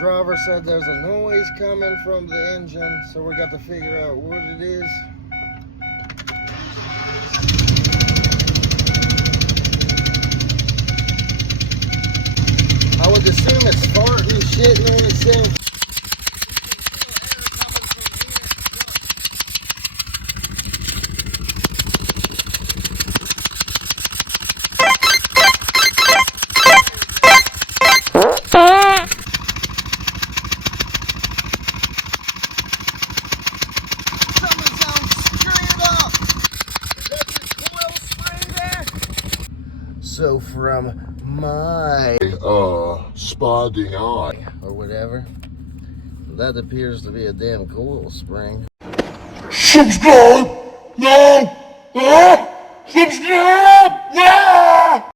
driver said there's a noise coming from the engine, so we got to figure out what it is. I would assume it's farting, shitting on itself. So from my spotting eye or whatever, that appears to be a damn coil spring. Subscribe! No! Subscribe! No!